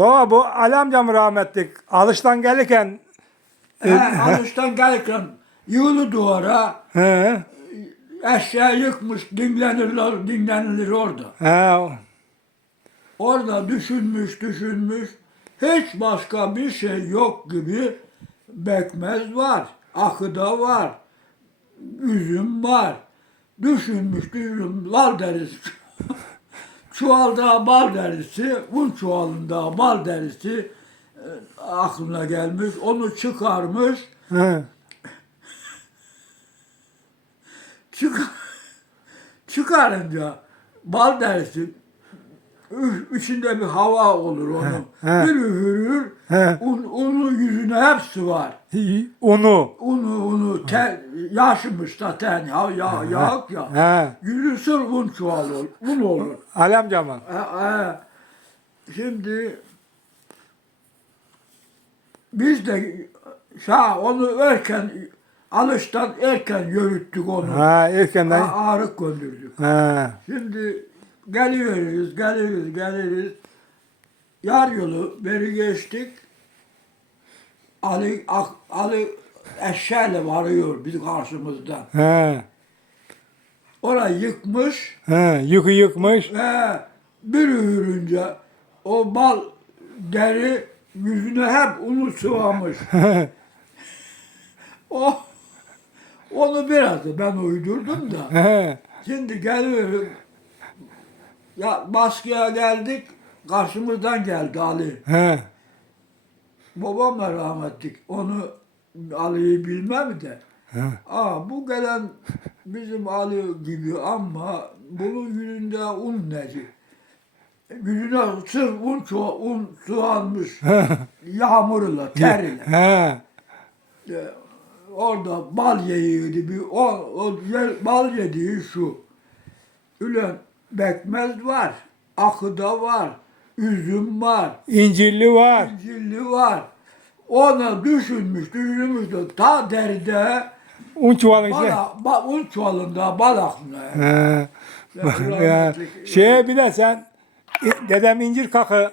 Baba bu Ali amcam rahmetlik. Alıştan gelirken He, alıştan gelirken yığılı duvara he, eşya yıkmış dinlenirler, dinlenilir orada. he, Orada düşünmüş düşünmüş hiç başka bir şey yok gibi bekmez var, akıda var, üzüm var. Düşünmüş düşünmüş bal derisi. Çuvalda bal derisi, un çuvalında bal derisi e, aklına gelmiş. Onu çıkarmış. he. Çıkar, çıkarınca bal derisi içinde bir hava olur onun. he. Bir üfürür, He. un, unu yüzüne hepsi var. Unu. Unu, unu, ter, yaşmış zaten ya, ya, yağık ya. He. Yüzü sır un çuval olur, un olur. Ali amcamın. E, e, şimdi biz de şah onu erken alıştan erken yürüttük onu. Ha erkenden. A- ağrık gönderdük. Ha. Şimdi geliyoruz, geliyoruz, geliyoruz. Yar yolu beri geçtik. Ali, Ak- Ali eşeğiyle varıyor bizim karşımızdan. He. Orayı yıkmış He. Yıkı yıkmış. ve bir ürünce o bal deri yüzüne hep unu sıvamış. o onu biraz da ben uydurdum da. He. Şimdi geliyorum. Ya baskıya geldik. Karşımızdan geldi Ali. He. Babam da rahmetlik. Onu Ali'yi bilmem de. He. Aa bu gelen bizim Ali gibi ama bunun yüzünde un neci. Yüzüne sırf un, çu- un su almış. Yağmurla, terle. He. Ee, orada bal yiyordu. Bir, o, o yer- bal yediği şu. Ülen bekmez var, akıda var, üzüm var, İncirli var. incirli var. Ona düşünmüş, düşünmüş de ta deride Un çuvalın içine. bal, un çuvalında bal aklına. He. Ya, Ya, şeye bir de sen dedem incir kakı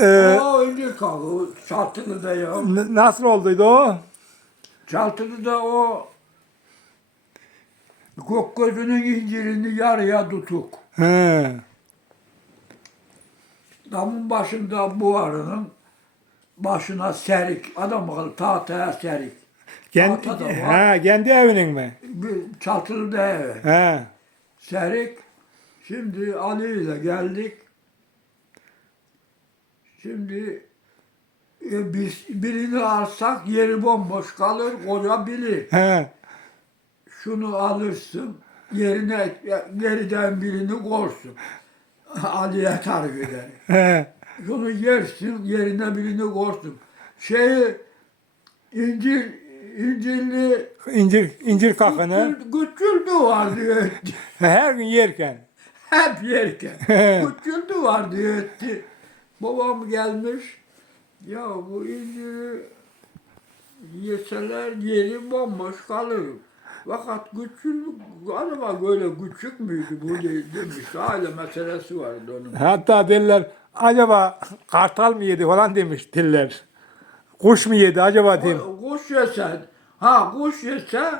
e, O incir kaldı, çaltılı da ya. n- nasıl olduydu o? Çaltılı da o gökyüzünün incirini yarıya tutuk. He. Damın başında bu arının başına serik. Adam bakalım tahtaya serik. Kendi, Tahta da var. ha, kendi evinin mi? Bir çatılı da eve. He. Serik. Şimdi Ali ile geldik. Şimdi e, biz birini alsak yeri bomboş kalır koca bilir. He. Şunu alırsın yerine geriden birini korsun. Ali'ye tarif eder. Şunu yersin, yerine birini korsun. Şeyi, incir, incirli İncir, incir kakını güçüldü var diyor. her gün yerken. Hep yerken. güçüldü var diyor. etti. Babam gelmiş. Ya bu inciri yeseler yeri bomboş kalır. Fakat güçlü, acaba böyle küçük müydü bu diye demiş. Aile meselesi vardı onun. Hatta derler acaba kartal mı yedi falan demiş diller. Kuş mu yedi acaba diyeyim. Kuş yese, ha kuş yese,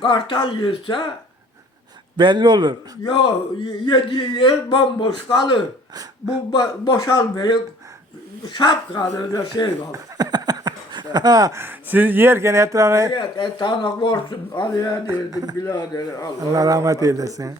kartal yese, Belli olur. ya yediği yer bomboş kalır. Bu bo- boşalmayıp şap kalır da şey kalır. Siz yerken etrafına Evet, etana korsun, Ali'ye derdim, birader. Allah, Allah rahmet eylesin.